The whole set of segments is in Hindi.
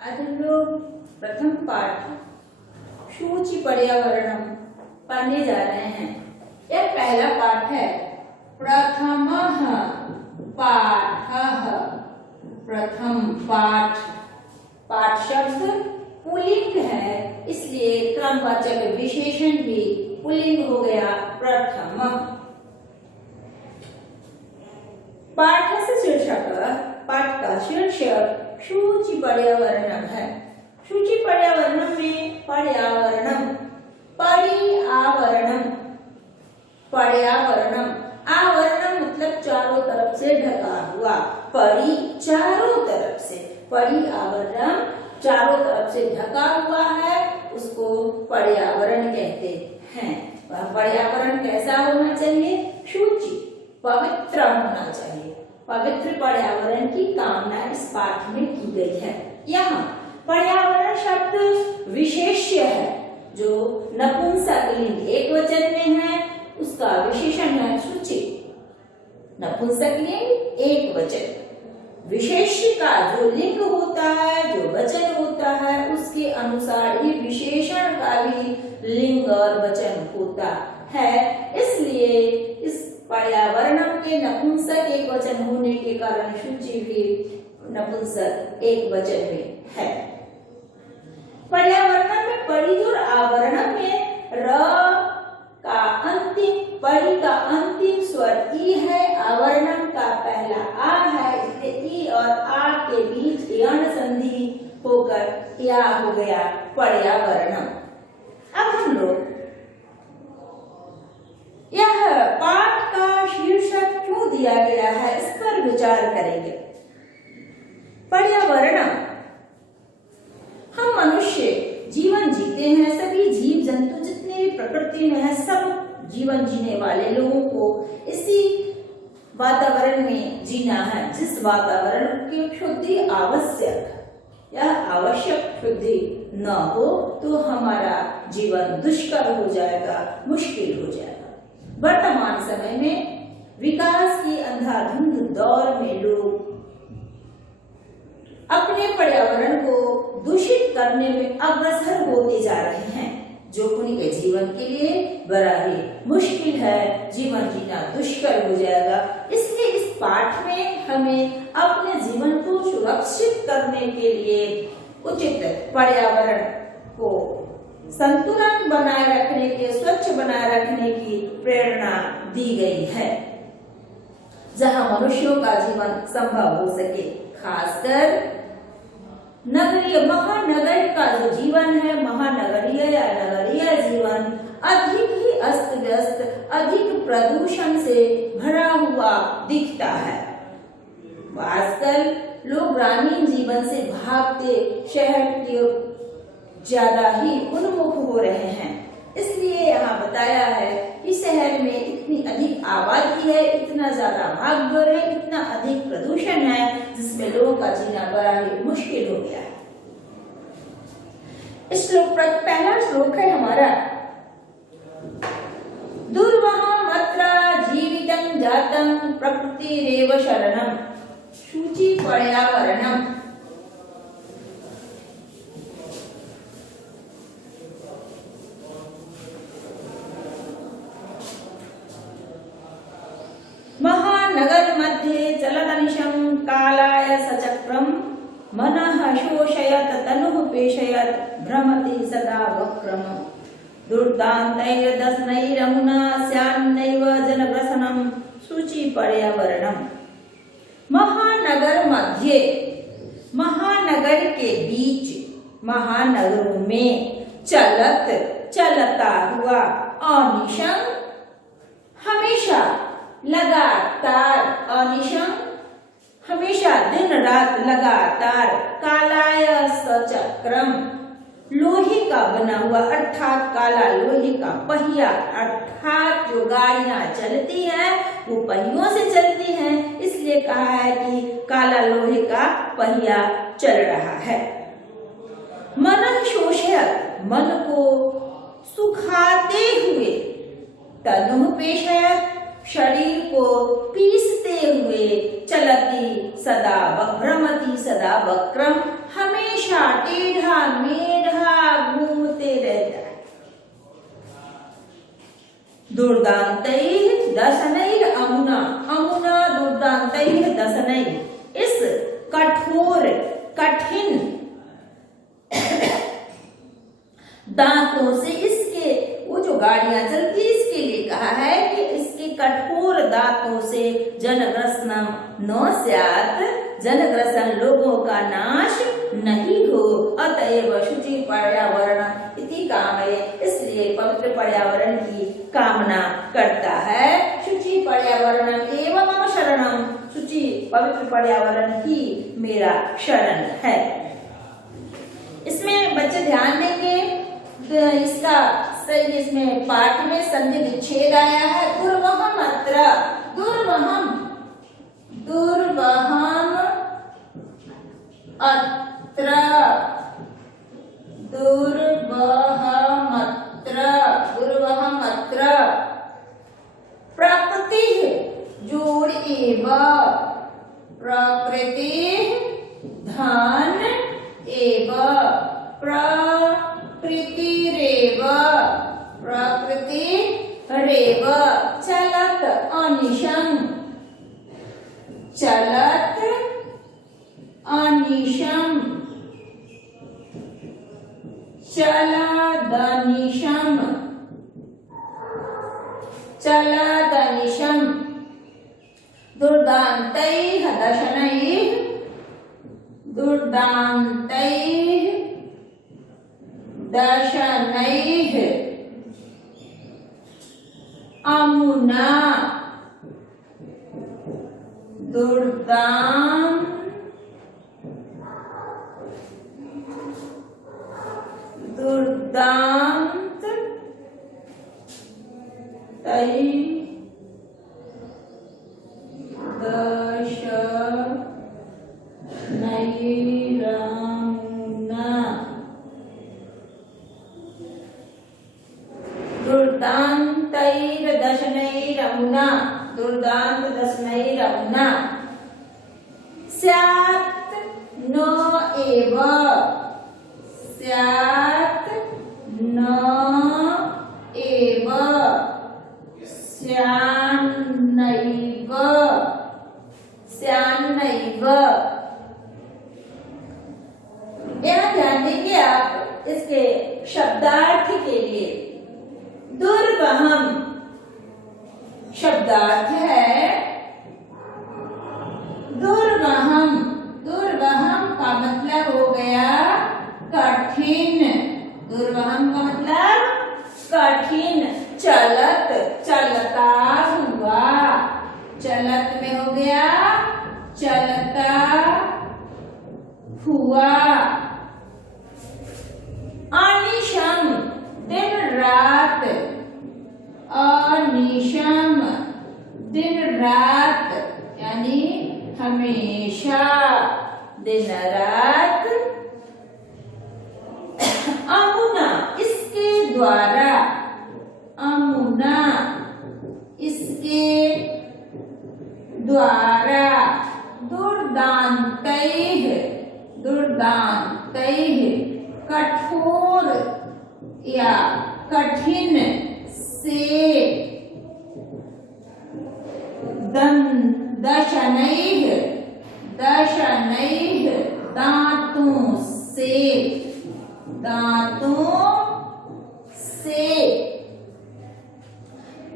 आज हम लोग प्रथम पाठ सूचि पर्यावरणम पढ़ने जा रहे हैं। यह पहला पाठ है। प्रथमः पाठः। प्रथम पाठ। पाठ शब्द पुल्लिंग है, इसलिए क्रमवाचक विशेषण भी पुल्लिंग हो गया प्रथम। पाठ से शीर्षक, पाठ का शीर्षक सूचि पर्यावरणम है। सूचि पर्यावरणम में पर्यावरणम, पर्यावरणम, पर्यावरणम, आवरणम मतलब चारों तरफ से ढका हुआ, परि चारों तरफ से, पर्यावरणम चारों तरफ से ढका हुआ है, उसको पर्यावरण कहते हैं। वह पर्यावरण कैसा होना चाहिए? सूचि, पवित्र होना चाहिए। पवित्र पर्यावरण की कामना इस पाठ में की गई है। यहाँ पर्यावरण शब्द विशेष्य है, जो नपुंसकलिंग एक वचन में है, उसका विशेषण है सूचि। नपुंसकलिंग एक वचन, विशेष्य का जो लिंग होता है, जो वचन होता है, उसके अनुसार ही विशेषण का भी लिंग और वचन होता है। इसलिए इस पर्यावरणम के नपुंसक एक वचन होने के कारण सूचि भी नपुंसक एक वचन में है। पर्यावरणम में परि और आवरणम में र का अंतिम, परि का अंतिम स्वर ई है, आवरणम का पहला आ है, इसलिए ई और आ के बीच यण संधि होकर या हो गया पर्यावरणम। अब हम लोग यह पाठ का शीर्षक क्यों दिया गया है, इस पर विचार करेंगे। पर्यावरणम, हम मनुष्य जीवन जीते हैं, सभी जीव जंतु जितने भी प्रकृति में है, सब जीवन जीने वाले लोगों को इसी वातावरण में जीना है, जिस वातावरण की शुद्धि आवश्यक है। यह आवश्यक शुद्धि न हो तो हमारा जीवन दुष्कर हो जाएगा, मुश्किल हो जाएगा। वर्तमान समय में विकास की अंधाधुंध दौर में लोग अपने पर्यावरण को दूषित करने में अग्रसर होते जा रहे हैं, जो उनके जीवन के लिए बड़ा ही मुश्किल है, जीवन जीना दुष्कर हो जाएगा। इसलिए इस पाठ में हमें अपने जीवन को सुरक्षित करने के लिए उचित पर्यावरण को संतुलन बनाए रखने के, स्वच्छ बनाए रखने की प्रेरणा दी गई है, जहां मनुष्यों का जीवन संभव हो सके। खासकर नगरीय, महानगर का जो जीवन है, महानगरीय या नगरीय जीवन अधिक ही अस्त व्यस्त, अधिक प्रदूषण से भरा हुआ दिखता है। आजकल लोग ग्रामीण जीवन से भागते शहर की ओर ज्यादा ही उन्मुख हो रहे हैं। इसलिए यहाँ बताया है कि शहर में इतनी अधिक आबादी है, इतना ज्यादा भागदौड़ है, इतना अधिक प्रदूषण है, जिसमें लोगों का जीना बड़ा ही मुश्किल हो गया है। इस श्लोक पर पहला श्लोक है हमारा, दुर्वहम अत्र जीवितं जातं प्रकृतिरेव शरणं सूचि पर्यावरणम। महानगर मध्ये चलदनिशं कालाय सचक्रम मनः शोषयत तनुः पेशयत भ्रमति सदा वक्रम दुर्दान्तैर्दशनैरमुना स्यान्नैव जनग्रसनं सूचि पर्यावरणम। महानगर मध्य, महानगर के बीच, महानगरों में चलत, चलता हुआ, अनिशं हमेशा, लगातार, अनिशं हमेशा दिन रात लगातार, कालाय सचक्रम लोहे का बना हुआ, अर्थात काला लोहे का पहिया, अर्थात जो गाड़ियां चलती हैं वो पहियों से चलती हैं, इसलिए कहा है कि काला लोहे का पहिया चल रहा है। मन शोषयत, मन को सुखाते हुए, तनु पेशयत शरीर को पीसते हुए, चलती सदा भ्रमति सदा वक्रम हमेशा टेढ़ा मेढ़ा घूमते रहता है। दुर्दान्तैः दशनैः अमुना, अमुना दुर्दान्तैः दशनैः, इस कठोर कठिन दांतों से, इसके वो जो गाड़ियां चलती है इसके लिए कहा है कि इसके कठोर दांतों से जनग्रसनम न स्यात्, जनग्रसन लोगों का नाश नहीं हो। अतएव शुचि पर्यावरण इति कामये, इसलिए पवित्र पर्यावरण की कामना करता है। शुचि पर्यावरण एवं मम शरणम, शुचि पवित्र पर्यावरण ही मेरा शरण है। इसमें बच्चे ध्यान देंगे, इसका सही इसमें पाठ में संधि विच्छेद आया है। दुर्वहम अत्र, दुर्वहम, दुर्वहम अत्र, दुर्वहम अत्र, दुर्वहम अत्र। प्रकृति जोड़ एव, प्रकृति धन एव, प्रकृतिरेव, प्रकृतिरेव। चलत अनिशम्, चलत अनिशम्, चलदनिशम्, चलदनिशम्। दुर्दान्तैः दशनैः, दुर्दान्तैः दशनैः अमुना, दुर्दान्त तैः दशनैरमुना, दुर्दान्तैर्दशनैरमुना, दुर्दान्तदशनैरमुना। स्यात् न एव, स्यात् न एव, स्यान्नैव, स्यान्नैव। यहाँ ध्यान देंगे आप इसके शब्दार्थ के लिए। दुर्वहम शब्दार्थ है दुर्वहम, दुर्वहम का मतलब हो गया कठिन, दुर्वहम का मतलब कठिन। चलत, चलता हुआ, चलत में हो गया चलता हुआ। अनिशम दिन रात, अनिशम दिन रात यानी हमेशा, दिन रात। अमुना इसके द्वारा, अमुना इसके द्वारा। दुर्दान्तैः, दुर्दान्तैः कठोर या कठिन से। दशनैः, दशनैः दांतों से, दांतों से।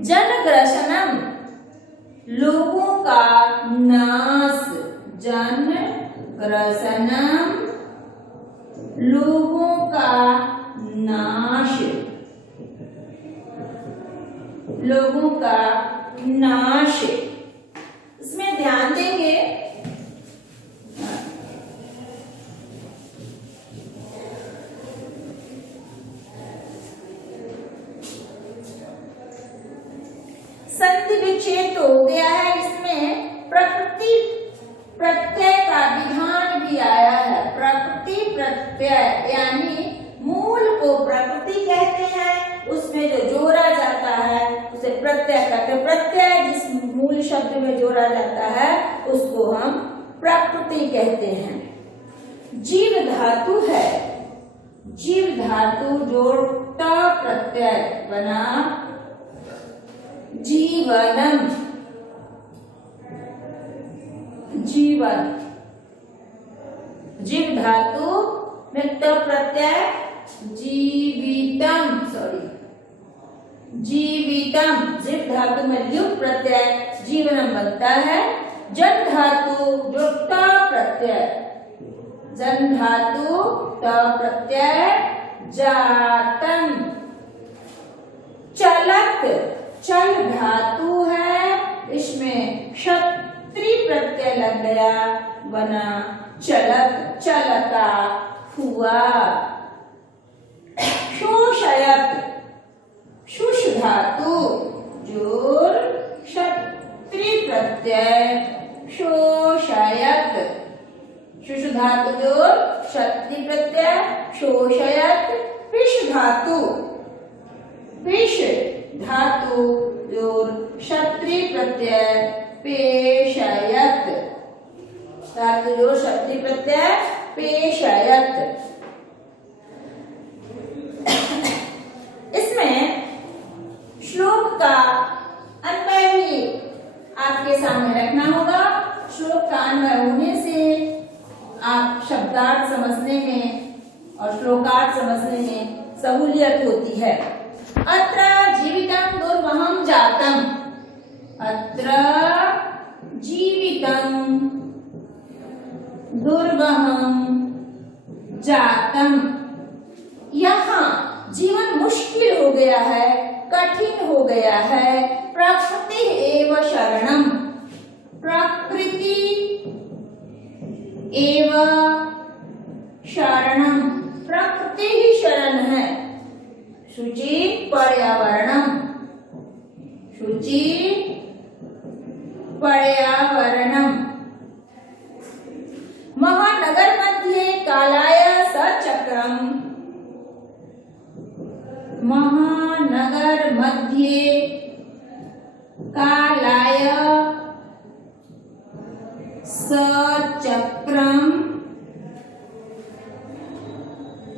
जनग्रसनम लोगों का नाश, जनग्रसनम लोगों का नाश, लोगों का नाश। इसमें ध्यान देंगे संधि विच्छेद तो हो गया है, इसमें प्रकृति प्रत्यय का विधान भी आया है। प्रकृति प्रत्यय यानी मूल को प्रकृति कहते हैं, उसमें जो जोड़ा जाता है उसे प्रत्यय कहते हैं। प्रत्यय जिस मूल शब्द में जोड़ा जाता है उसको हम प्रकृति कहते हैं। जीव धातु है, जीव धातु जोड़ ट प्रत्यय बना जीवनम, जीवन। जीव धातु में ट प्रत्यय जीवितम, जीवितम। जीव धातु में ल्युट प्रत्यय जीवनम बनता है। जन धातु जो ट प्रत्यय, जन धातु ट प्रत्यय जातम। चलत, चल धातु है, इसमें क्षत्री प्रत्यय लग गया, बना चलत, चलता हुआ। शोषयत, शुष धातु जोर क्षत्री प्रत्यय शोषयत, शुष धातु जोर क्षत्री प्रत्यय शोषयत। पिश धातु, पिश धातु जोर क्षत्री प्रत्यय पेशयत, धातु जोर क्षत्री प्रत्यय पेशयत। इसमें श्लोक का अन्वय भी आपके सामने रखना होगा। श्लोक का अन्वय होने से आप शब्दार्थ समझने में और श्लोकार्थ समझने में सहूलियत होती है। अत्र जीवितम दुर्वहम जातम, अत्र जीवितम दुर्वहम जातम, यहाँ जीवन मुश्किल हो गया है, कठिन हो गया है। प्रकृति एव शरणम, प्रकृति एव शरणम, प्रकृति ही शरण है। शुचि पर्यावरणम, शुचि पर्यावरणम। महानगर मध्ये कालाय सचक्रम, महानगर मध्ये कालाय सचक्रम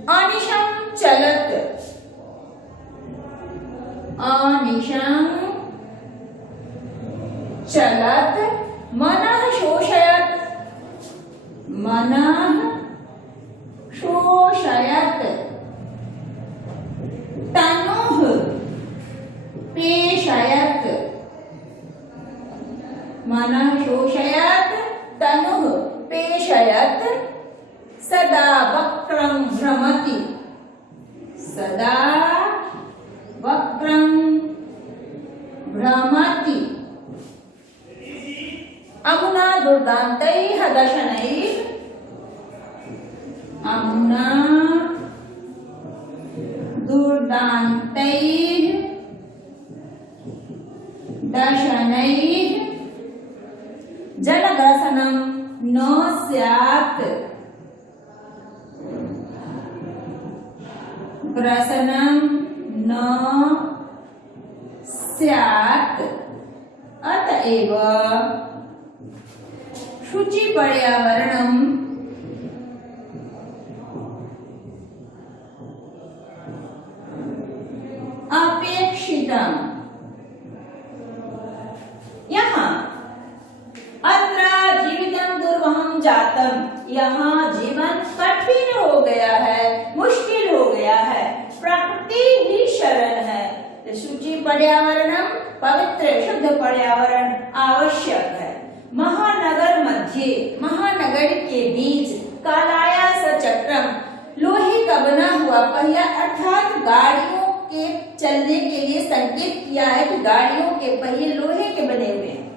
अनिशं चलत, अनिशं चलत। मनः शोषयत, मनः शोषयत। तनुः पेशयत, मनः शोषयत तनुः पेशयत। सदा वक्रं भ्रमति, सदा वक्रं भ्रमति। अमुना दुर्दान्तैः दशनैः, अमुना दुर्दान्तैः दशनैः जलग्रसनं न स्यात्, ग्रसनं न स्यात्। अतएव शुचि पर्यावरणं अपेक्षितम्। यहाँ अत्र जीवितम दुर्वहम जातम, यहाँ जीवन कठिन हो गया है, मुश्किल हो गया है। प्रकृति ही शरण है। शुचि पर्यावरणम, पवित्र शुद्ध पर्यावरण आवश्यक है। महानगर मध्य, महानगर के बीच कालाया सचक्रम, लोहे का बना हुआ पहिया अर्थात गाड़ियों के चलने के लिए संकेत किया है कि गाड़ियों के पहिए लोहे के बने हुए हैं।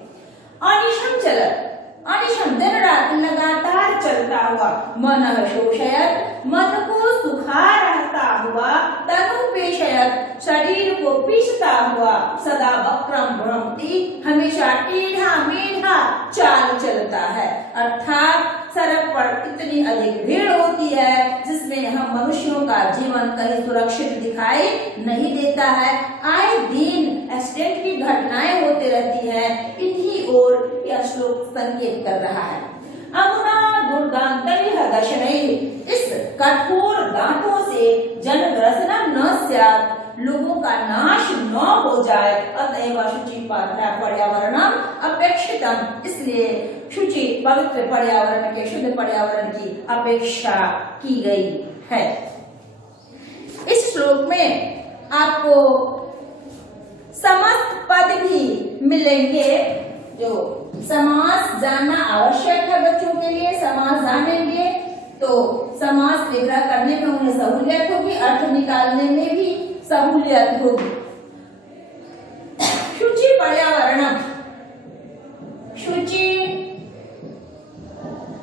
अनिशम चलत, अनिशम दिन रात लगातार चलता हुआ। मनः शोषयत, मन को सुखा रहता हुआ। तनु पेशयत, शरीर को पीसता हुआ। सदा वक्रम भ्रमति, हमेशा टेढ़ा मेढ़ा चाल चलता है। अर्थात सड़क पर इतनी अधिक भीड़ होती है जिसमें हम मनुष्यों का जीवन कहीं सुरक्षित दिखाई नहीं देता है। आए दिन एक्सीडेंट की घटनाएं होती रहती हैं। इन्हीं ओर यह श्लोक संकेत कर रहा है। अमुना दुर्दान्तैः दशनैः, इस कठोर दांतों से जनग्रसनम न स्यात्, लोगों का नाश न हो जाए। अतएव शुचि पर्यावरणम अपेक्षितम, इसलिए शुचि पवित्र पर्यावरण के, शुद्ध पर्यावरण की अपेक्षा की गई है। इस श्लोक में आपको समस्त पद भी मिलेंगे। जो समास जानना आवश्यक है बच्चों के लिए, समास जानेंगे तो समास विग्रह करने में उन्हें सहूलियत होगी, अर्थ निकालने में भी सहूलियत होगी। शुचि पर्यावरणम, शुचि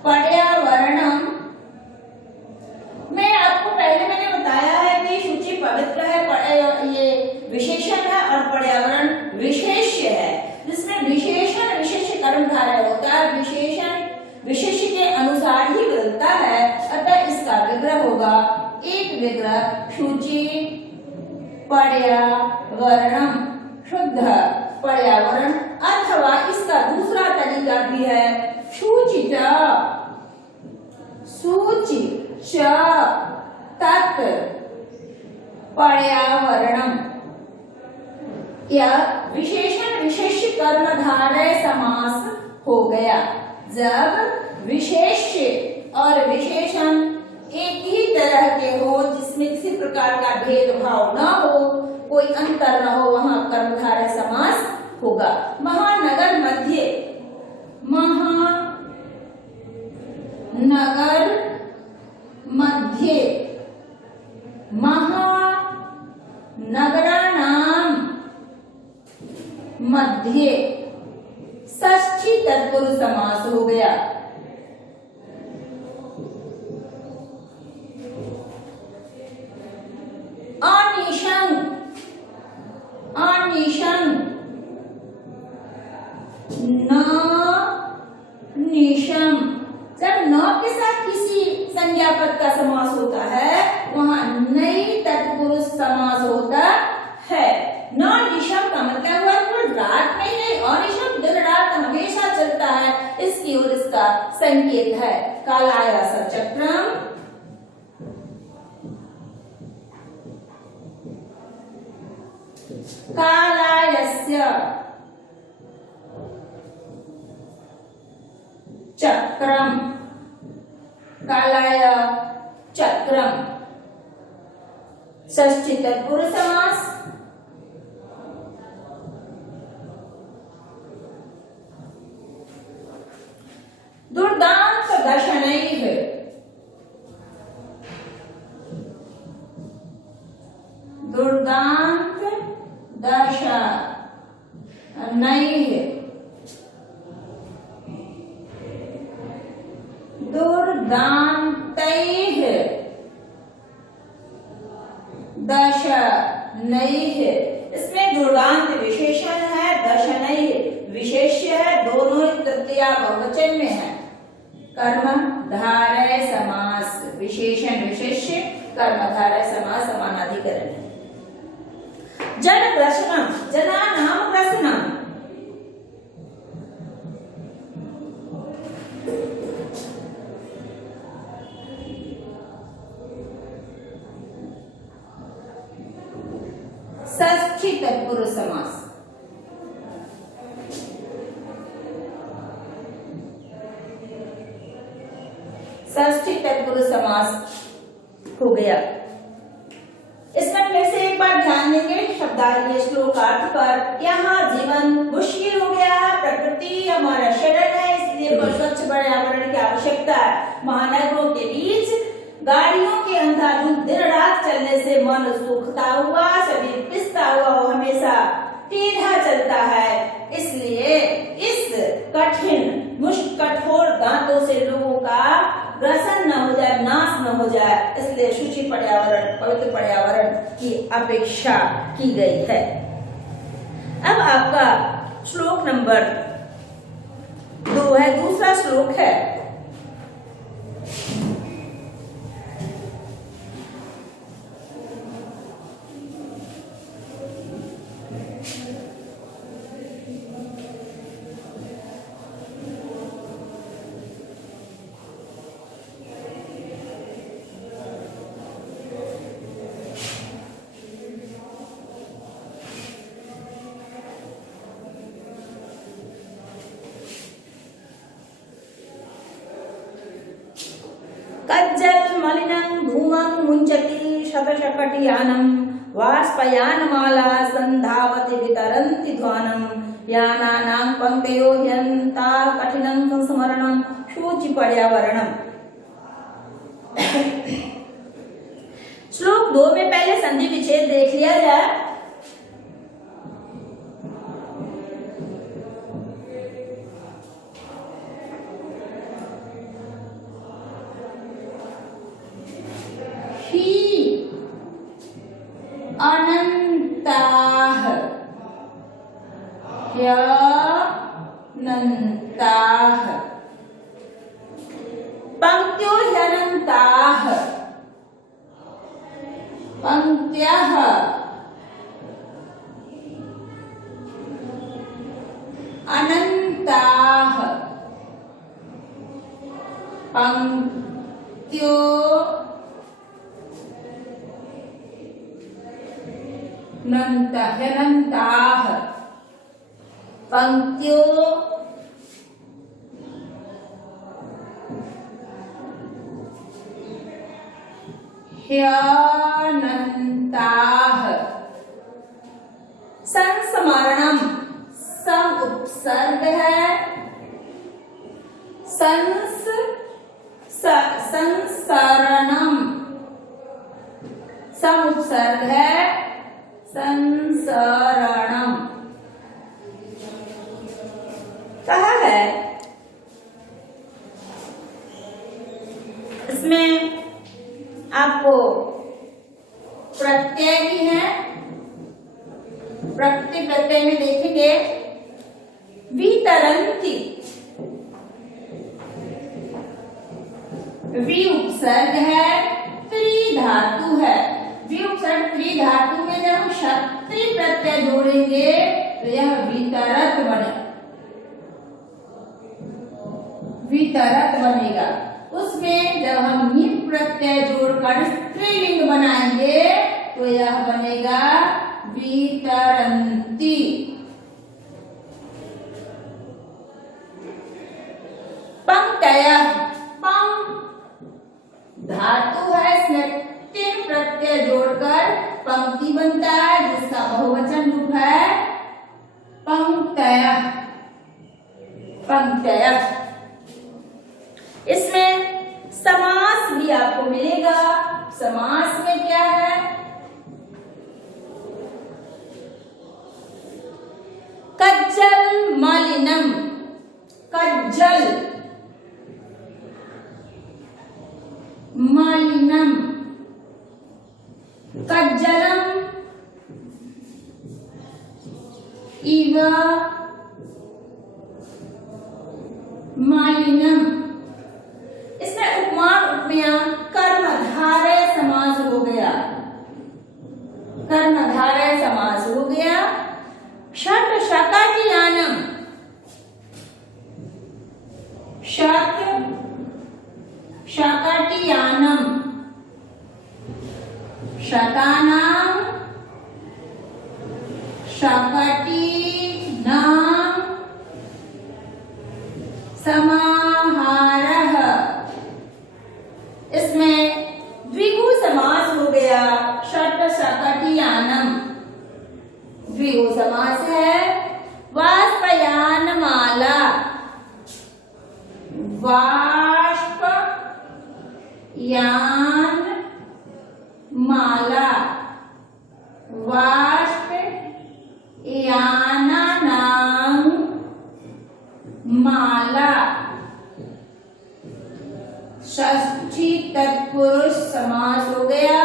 पर्यावरणम में आपको पहले मैंने बताया है कि शुचि पवित्र है, ये विशेषण है और पर्यावरण विशेष्य है, जिसमें विशेषण विशेष्य कर्मधारय होता है, विशेषण विशेष्य के अनुसार ही बदलता है। अतः इसका विग्रह होगा, एक विग्रह शुचि पर्यावरणम, शुद्ध पर्यावरण, अथवा इसका दूसरा तरीका भी है शुचिच, शुचिच तत् पर्यावरणम। यह विशेषण विशेष्य कर्मधारय समास हो गया। जब विशेष्य और विशेषण एक ही तरह के हो, जिसमें किसी प्रकार का भेदभाव न हो, कोई अंतर न हो, वहां कर्मधारय समास होगा। महानगर मध्य, महानगर मध्य, महानगराणाम मध्य, षष्ठी तत्पुरुष समास हो गया। अनिशं, अनिशं, न निशम, जब न के साथ किसी संज्ञा पद का समास होता है वहां नई तत्पुरुष समास होता है। न निशम का मतलब हुआ केवल रात में नहीं, अनिशम दिन रात हमेशा चलता है, इसकी ओर इसका संकेत है। कालाय सचक्रम, कालायस्य चक्रम, कालाय चक्रम, षष्ठी तत्पुरुष समास। दुर्दांत दशनैः, दुर्दांत दशनैः, दुर्दान्तैः दशनैः। इसमें दुर्दांत विशेषण है, दशनैः विशेष्य है, दोनों ही तृतीया बहुवचन में है। कर्मधारय समास, विशेषण विशेष्य, कर्मधारय समास समानाधिकरण है। जनग्रसनम, जनानां ग्रसनम, षष्ठी तत्पुरुष समास। षष्ठी तत्पुरुष समास हो गया। इसमें फिर से एक बार ध्यान देंगे शब्दार्थ श्लोकार्थ पर। यहाँ जीवन मुश्किल हो गया है, प्रकृति हमारा शरण है, इसलिए स्वच्छ पर्यावरण की आवश्यकता है। महानगरों के बीच गाड़ियों के अंधाधुंध दिन रात चलने से मन सूखता हुआ, शरीर पिसता हुआ हमेशा टेढ़ा चलता है। इसलिए इस कठोर दांतों से लोगों का ग्रसन न हो जाए, नाश न हो जाए, इसलिए शुचि पर्यावरण, पवित्र पर्यावरण की अपेक्षा की गई है। अब आपका श्लोक नंबर 2 है, दूसरा श्लोक है। शतशकटयानं वाष्पयानमाला संधावति वितरन्ति ध्वानं यानानां पंक्तयो ह्यन्ता कठिनं संस्मरणं शोचि पर्यावरणम। श्लोक 2 में पहले संधि विच्छेद देख लिया जाए। ही अनन्ताः ह्यनन्ताः पंक्त्यो ह्यनन्ताः पंक्त्यः अनन्ताः पंक्त्यो ह्यनन्ताः पंक्त्यो ह्यनन्ताः। संस्मरणम सम उपसर्ग है, संसरणम सम उपसर्ग है, संसरणम कहा है। इसमें आपको प्रत्यय भी है। प्रत्यय में देखेंगे वितरन्ति, वि उपसर्ग है, त्रिधातु है। वि उपसर्ग त्रिधातु में जब हम शक्ति प्रत्यय जोड़ेंगे तो यह वितरत बनेगा। उसमें जब हम निप प्रत्यय जोड़कर स्त्रीलिंग बनाएंगे तो यह बनेगा वितरन्ति। पंक्तयः पंक् धातु है, इसमें 3 प्रत्यय जोड़कर पंक्ति बनता है जिसका बहुवचन रूप है पंक्तयः। पंक्तयः इसमें समास भी आपको मिलेगा। समास में क्या है? कज्जल मलिनम, कज्जल मलिनम, कज्जलम इव मलिनम। इसमें उपमान उपमेय कर्मधारय समास हो गया, कर्मधारय समास हो गया। षट शकटयानम, षट शकटयानम, शतानां शकटीनां समाहारः। इसमें द्विगु समास हो गया। षट शकटयानम द्विगु समास है। वाष्पयानमाला, वाष्पयानमाला, वाष्पयानानां माला। षष्ठी तत्पुरुष समास हो गया।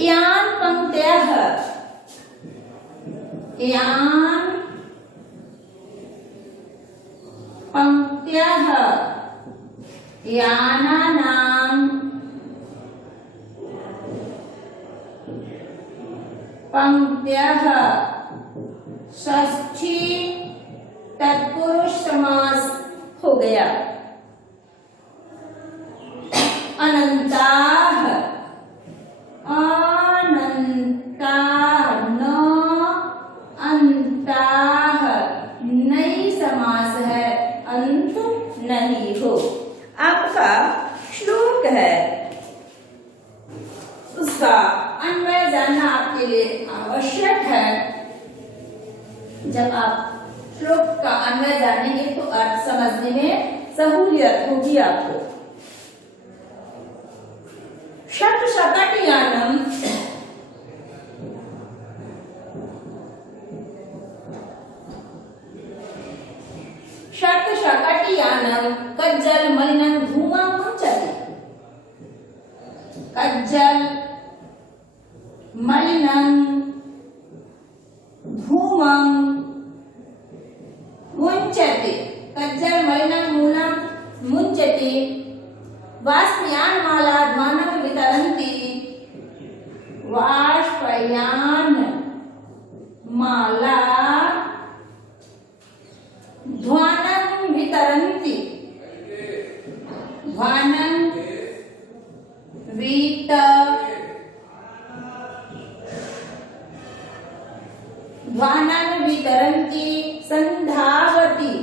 यान पंक्तयः, यान पंक्तयः यानानां पंक्तयः। षष्ठी तत्पुरुष समास हो गया। अनन्ताः, अनन्ताः, न अन्ताः, नई समास है, अंत नहीं हो। आपका श्लोक है आवश्यक है। जब आप श्लोक का अन्वय जानेंगे तो अर्थ समझने में सहूलियत होगी आपको। षट् शकटयानम षट् शकटयानम कज्जल मलिनं धूमां मुञ्चति। कज्जल मलिनं धूमां मुञ्चति। कज्जल मलिनं मूलं मुञ्चति। वाष्पयानमाला ध्वानं वितरन्ति। वाष्पयानमाला ध्वानं वितरन्ति। ध्वानं वितरन्ति। संधावति।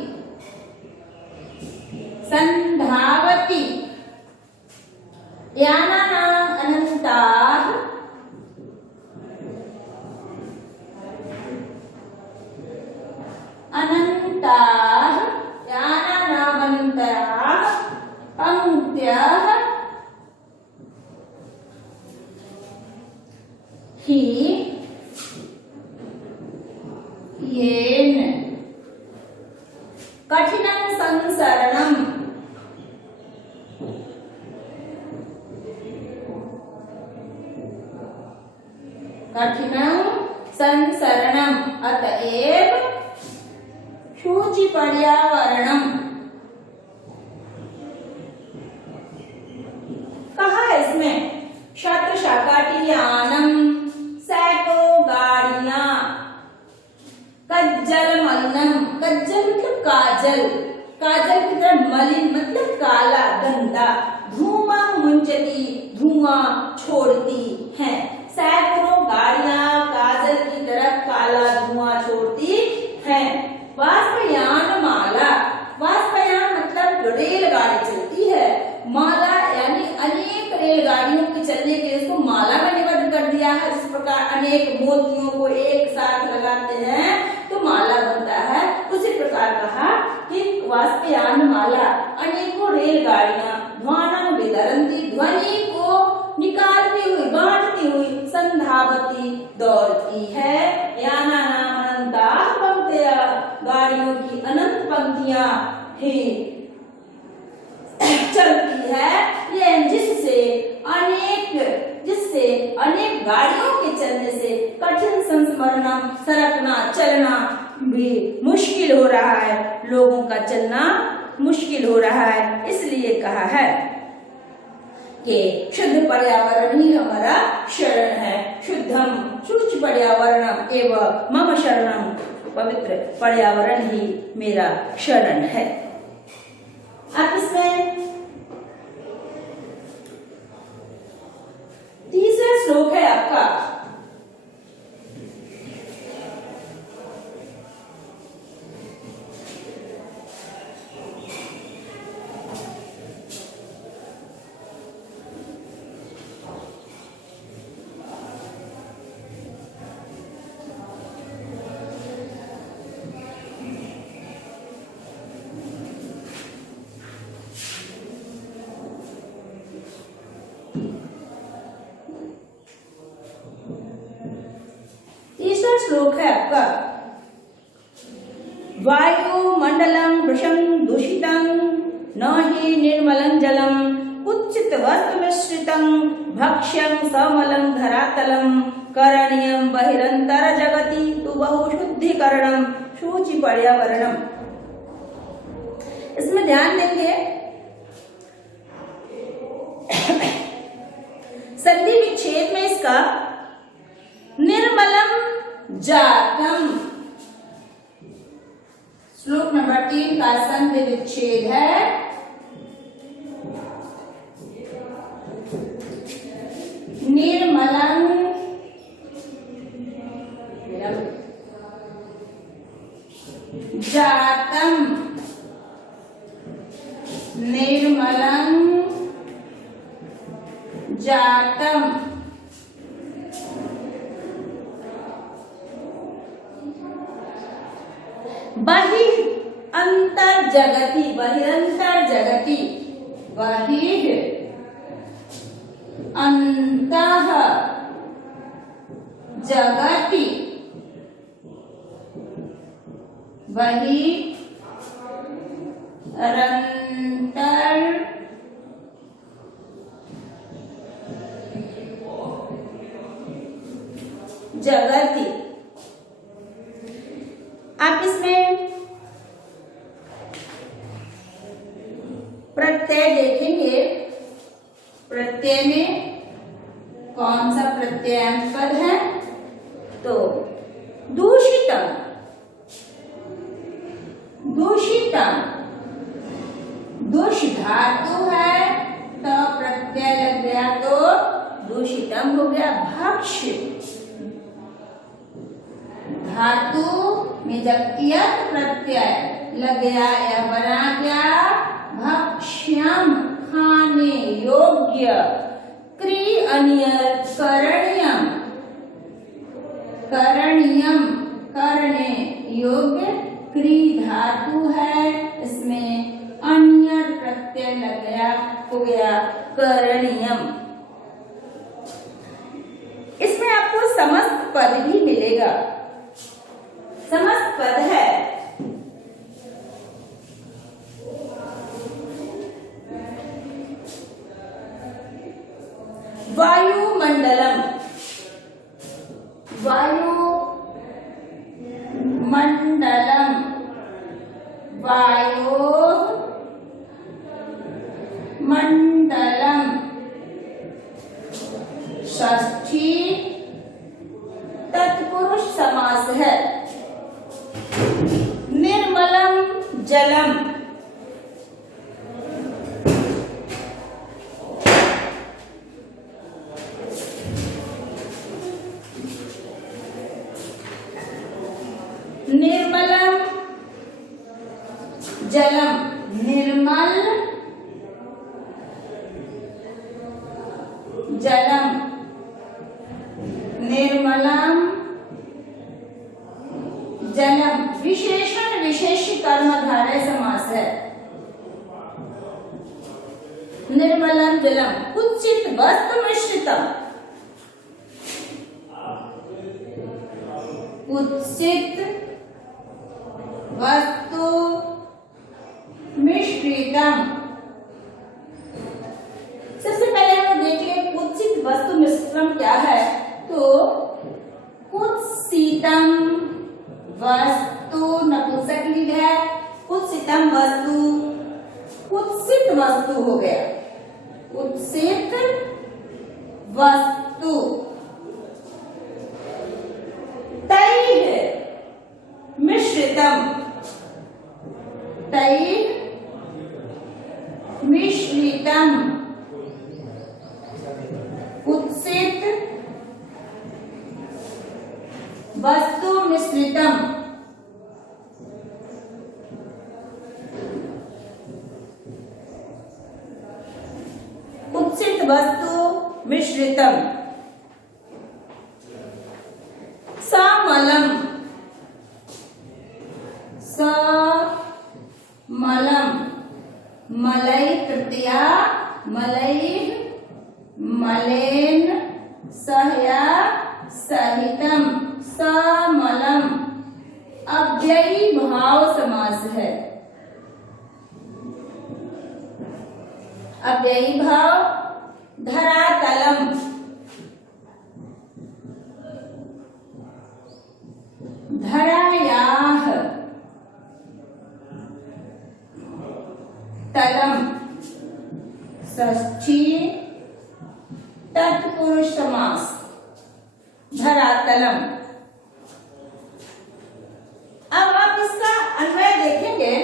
संधावति। यानानाम् अनन्ताः अनन्ताः यानानाम् अनन्ताः पंक्त्यः हि येन कठिनं संसरणम् कठिनं संसरणम् अतएव शुचि पर्यावरणम। कहा है इसमें षट् शकटयानम सैकड़ों गाड़ियां। कज्जल मलिनम, कज्जल मतलब काजल, काजल की तरह मलिन मतलब काला गंदा। धूमां मुञ्चति, धुआं छोड़ती है। सैकड़ों गाड़ियां काजल की तरह काला धुआं छोड़ती है। वाष्पयानमाला, वाष्पयान मतलब रेलगाड़ी चलती है। माला यानी अनेक रेलगाड़ियों के चलने के लिए उसको माला में निबद्ध कर दिया है। जिस प्रकार अनेक मोतियों को एक साथ लगाते हैं तो माला बनता है, उसी प्रकार कहा कि वाष्पयानमाला अनेकों रेलगाड़ियां ध्वानं वितरन्ति, ध्वनि को निकालती हुई बांटती हुई, संधावती दौड़ती है। यानानाम् अनन्ताः पंक्तयः, गाड़ियों की अनंत पंक्तियां ही चलती है। ये जिससे अनेक गाड़ियों के चलने से कठिन संस्मरणम, सरकना चलना भी मुश्किल हो रहा है। लोगों का चलना मुश्किल हो रहा है। इसलिए कहा है कि शुद्ध पर्यावरण ही हमारा शरण है। शुद्धम शुचि पर्यावरणम एवं मम शरणम, पवित्र पर्यावरण ही मेरा शरण है। आप इसमें तीसरा श्लोक है आपका श्लोक है आपका वायुमंडलम वृषं दूषितं न हि निर्मलं जलम कुत्सित वस्तु मिश्रितं भक्ष्यं समलं धरातलं करणीयं बहिरंतर जगति तु बहु शुद्धिकरणं शुचि पर्यावरणम। इसमें ध्यान देंगे संधि विच्छेद में इसका निर्मलम जातम, श्लोक नंबर 3 का संधि विच्छेद है निर्मलम जातम, निर्मलम जातम। अंतर्जगति, बहिरंतर्जगति, बहिः अंतः जगति, बहिरंतर जगति। आप इसमें प्रत्यय देखेंगे, प्रत्यय में कौन सा प्रत्ययांत पद है? तो दूषितम, दूषितम, दूष धातु है तो प्रत्यय लग गया तो दूषितम हो गया। भक्ष्य धातु में जब यत प्रत्यय लग गया यह बना क्या? भक्ष्यम, खाने योग्य। क्री अनियर करणीयम, करणीयम करने योग्य। क्री धातु है, इसमें अनियर प्रत्यय लग गया, हो गया करणीयम। इसमें आपको समस्त पद भी मिलेगा। समस्त पद है वायुमंडलम, वायुमंडलम, वायो मंडलम, षष्ठी तत्पुरुष समास है। निर्मलम जलम, निर्मलम जलम, निर्मल जलम, निर्मलम जलम। विशेषण विशेष्य कर्मधारय समास है। निर्मलम जलम, कुत्सित वस्तु मिश्रितम, कुत्सित वस्तु मिश्रितम। सबसे पहले हम देखिए कुत्सित वस्तु मिश्रितम क्या है। तो कुत्सितम वस्तु नपुंसकलिंग है। कुत्सितम वस्तु, कुत्सित वस्तु हो गया, कुत्सित वस्तु। तैः मिश्रितम, तैः मिश्रितम, कुत्सित वस्तु मिश्रितम। कुत्सित वस्तु मिश्रितम। समलम, समलम, मलय तृतीया, मलय मलेन सहया सहितम, समलम। अव्ययी भाव समास है। अव्ययी भाव धरातलम, धरायाः तलम, षष्ठी तत्पुरुष समास, धरातलम। अब आप इसका अन्वय देखेंगे।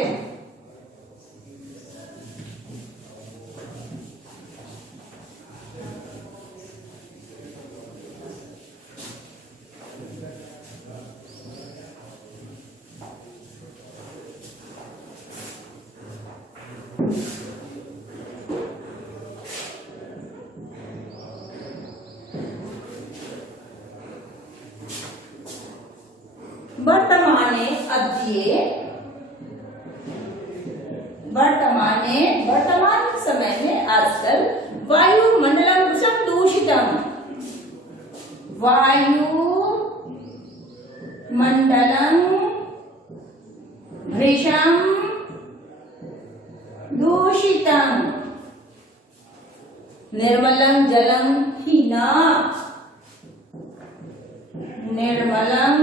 वर्तमाने अद्ये में वर्तमान समय में आजकल वायुमंडलम भृशम दूषितम, वायुमंडलम भृशम दूषितम, निर्मलं जलम ही न, निर्मलं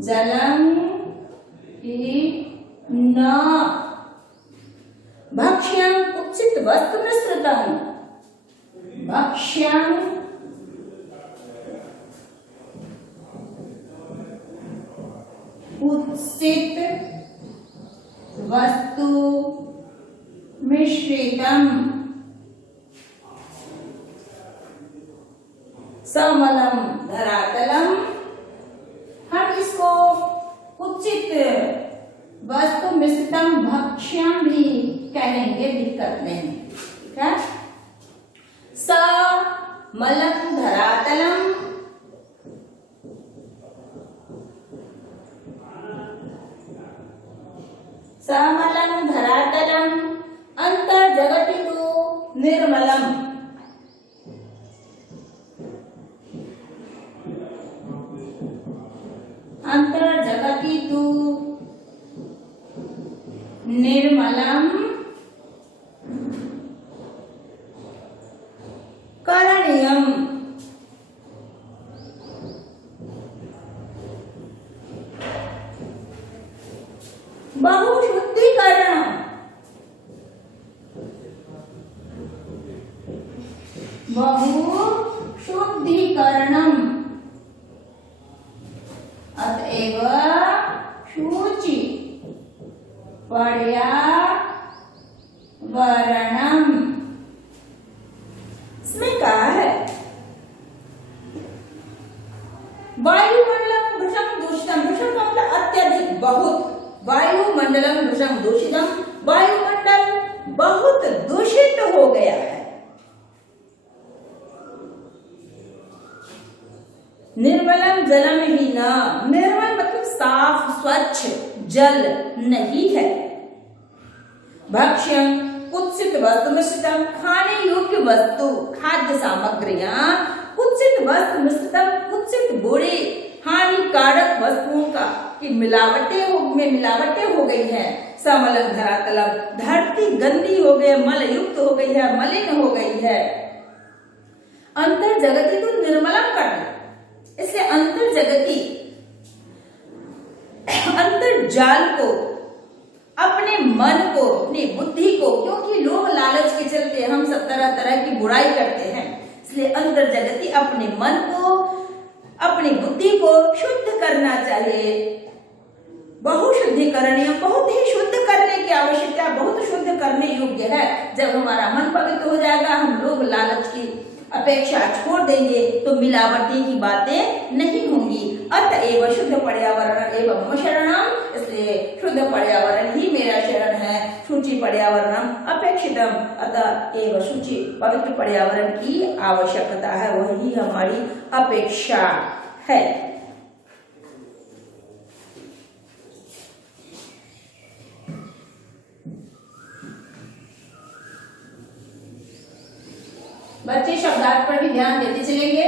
जलम ही न, भक्ष्यं कुत्सित वस्तु मिश्रितम्, भक्ष्यं कुत्सित वस्तु मिश्रितम्, समलम धरातलम, हम इसको कुत्सित वस्तु मिश्रितम भक्ष्यम भी कहेंगे, दिक्कत नहीं, ठीक है। समलम धरातलम, समलम धरातलम, अंतर जगति तु निर्मलम, अंतर जगति तु निर्मलम करणीयम, बहुशुद्धिकरण, बहुशुद्धिकरणम, अतएव शुचि पर्यावरणम। इसमें कहा है वायुमंडलम भृशम दूषितम, भृशम का मतलब अत्यधिक, बहुत, वायुमंडलम भृशम दूषितम, वायुमंडल बहुत दूषित हो गया है। निर्मलम जलम ही न, निर्मल मतलब साफ स्वच्छ जल नहीं है। भक्ष्यं कुत्सित वस्तु मिश्रितम, खाने योग्य वस्तु, खाद्य सामग्रियां, कुत्सित वस्तु मिश्रितम, कुत्सित बुरी हानिकारक वस्तुओं का की मिलावटें हो गई है। समलम धरातलम, धरती गंदी हो गई, मल युक्त हो गई है, मलिन हो गई है। अंतर जगति तो निर्मलम कर दे, इसलिए अंतर जगति, अंतर जाल को, अपने मन को, अपनी बुद्धि को, क्योंकि लोभ लालच के चलते हम सब तरह तरह की बुराई करते हैं, इसलिए अंतर जगति अपने मन को, अपनी बुद्धि को शुद्ध करना चाहिए। बहुशुद्धिकरणीय, बहुत ही शुद्ध करने की आवश्यकता, बहुत शुद्ध करने योग्य है। जब हमारा मन पवित्र हो जाएगा, हम लोभ लालच की अपेक्षा छोड़ देंगे तो मिलावटी की बातें नहीं होंगी। अतएव शुद्ध पर्यावरण एवं मम शरणम, इसलिए शुद्ध पर्यावरण ही मेरा शरण है। शुचि पर्यावरणम अपेक्षितम, अतएव शुचि पवित्र पर्यावरण की आवश्यकता है, वही हमारी अपेक्षा है। बच्चे शब्दार्थ पर भी ध्यान देते चलेंगे।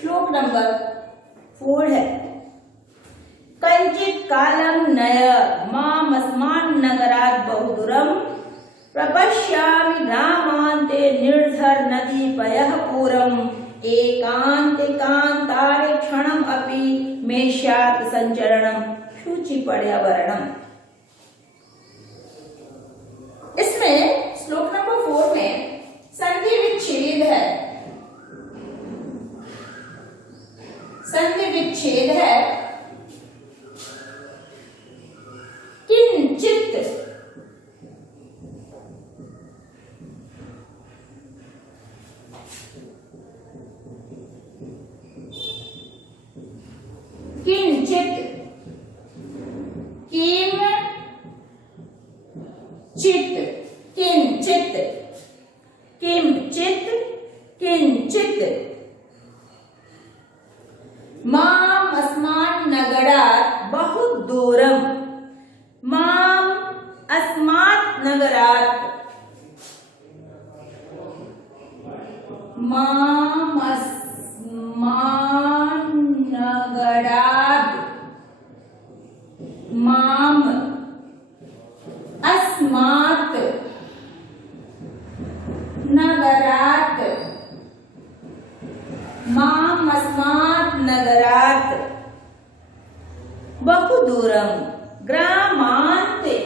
श्लोक नंबर 4 है, कंचित कालम नय मामस्मान् नगरात् बहुदूरम प्रपश्यामि रामान्ते निर्झर नदी पयः पूरम एकांतिकांतारे क्षणम अपि मे स्यात् संचरणम शुचि पर्यावरणम। इसमें श्लोक नंबर 4 में संधि विच्छेद है, संधि विच्छेद है। किंचित, किंचित, किंचित, किंचित किंचित। माम अस्मात् नगरात् बहु दूरम। माम अस्मात् नगरात्, माम अस्मात् नगरात्, माम अस्मात् नगरात्, माम अस्मात् नगरात् बहु दूरम। ग्रामान्ते,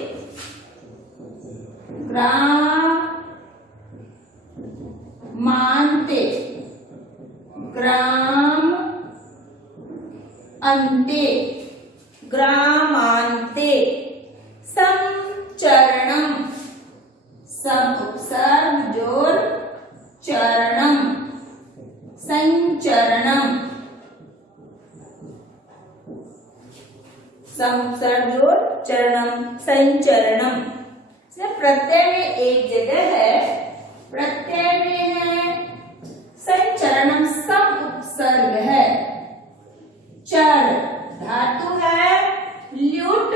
ग्रामान्ते, ग्राम अन्ते, ग्रामान्ते। संचरणम, सम उपसर्ग जोर चरणम, संचरणम, संसर्ग जोर चरणम, संचरणम। प्रत्यय में एक जगह है, प्रत्यय में है संचरणम, सम उपसर्ग है, चर धातु है, ल्युट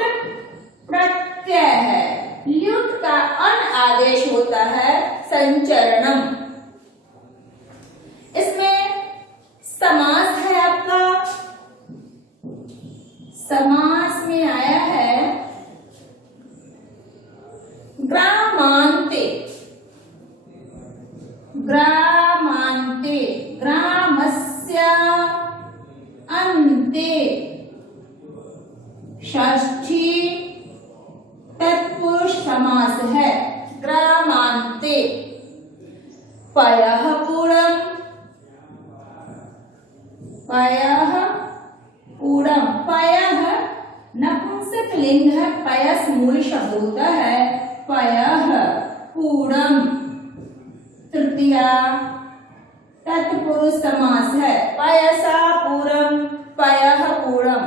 प्रत्यय है, ल्युट का अन आदेश होता है संचरणम। इसमें समास है आपका, समास में आया है ग्रामान्ते, ग्रामान्ते, ग्रामस्य अन्ते, षष्ठी तत्पुरुष समास है ग्रामान्ते। पयः पूर्णम, पयः पूर्णम, पयः नपुंसक लिंग है, पयस मूल शब्द होता है, पयः पूर्णम। तृतीया तत्पुरुष समास है, पयसा पूर्णम, पयः पूर्णम।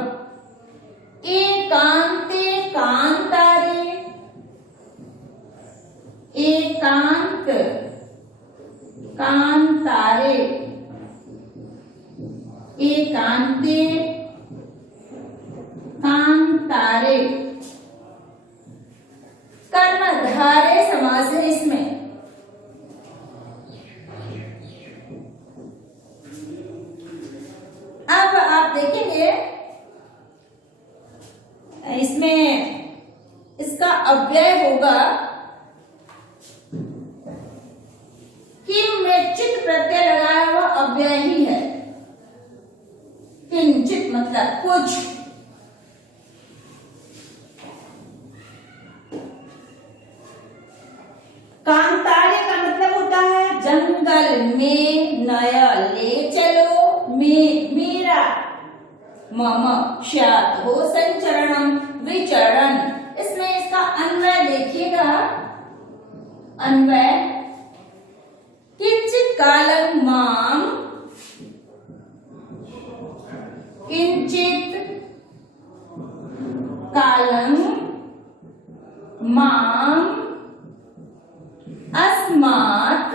एकांते कांतारे, एकांत कांतारे, एकांते कांतारे। कर्मधारय समास है इसमें। अब आप देखेंगे इसमें इसका अव्यय होगा किम में चित प्रत्यय लगाया हुआ अव्यय ही है। किंचित मतलब कुछ। कांतारे का मतलब होता है जंगल में, नया ले चलो, में मेरा, मम शात हो संचरणम विचरण। इसमें इसका अन्वय देखिएगा, अन्वय किंचित कालम माम, किंचित कालम माम अस्मात्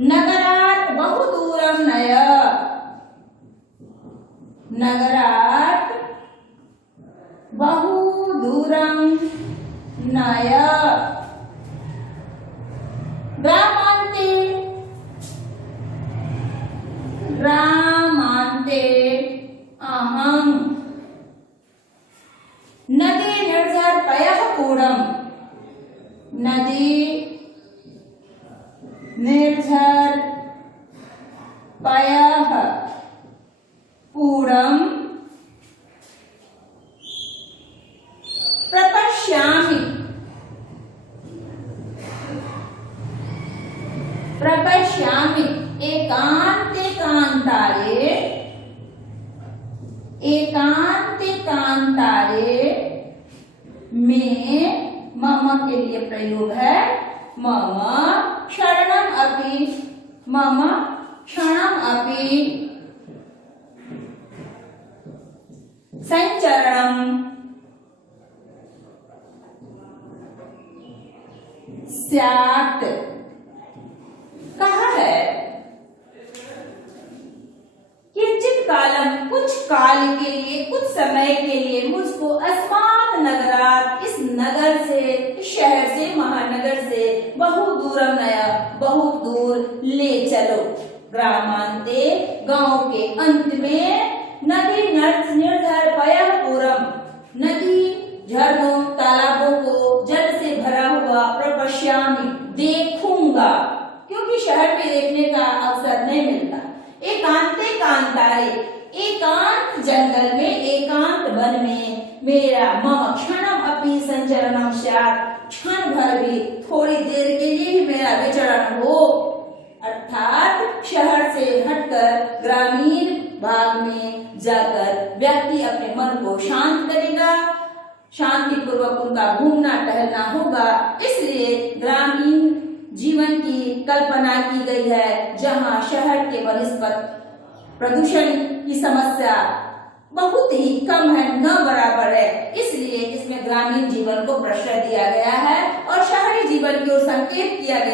नगरात् बहु दूरम नय, नगरात् बहु दूरम नय। ग्रामान्ते, ग्रामान्ते अहं। नदी निर्झर पयः पूर्णम, नदी निर्झर पयः पूर्णम। प्रपश्यामि, प्रपश्यामि एकांते कांतारे, एकांते कांतारे में मम के लिए प्रयोग है मम क्षणम अपि, मम क्षणम अपि संचरणम स्यात्। कहा है काल के लिए, कुछ समय के लिए मुझको अस्मात् नगरात, इस नगर से, इस शहर से, महानगर से बहुत दूरम नया, बहुत दूर ले चलो। ग्रामांते, गांव के अंत में, नदी निर्धर पयःपुरम, नदी झरनों तालाबों को जल से भरा हुआ प्रपश्यामि, देखूंगा, क्योंकि शहर में देखने का अवसर नहीं मिलता। एकांते कांतारे, एकांत जंगल में, एकांत वन में, मेरा मम क्षणम अपि संचरणम स्यात्, क्षण भर भी, थोड़ी देर के लिए ही मेरा विचरण हो। अर्थात शहर से हटकर ग्रामीण भाग में जाकर व्यक्ति अपने मन को शांत करेगा, शांति पूर्वक उनका घूमना टहलना होगा। इसलिए ग्रामीण जीवन की कल्पना की गई है, जहाँ शहर के बनिस्पत प्रदूषण की समस्या बहुत ही कम है, न बराबर है। इसलिए इसमें ग्रामीण जीवन को प्रश्रय दिया गया है और शहरी जीवन की ओर संकेत किया गया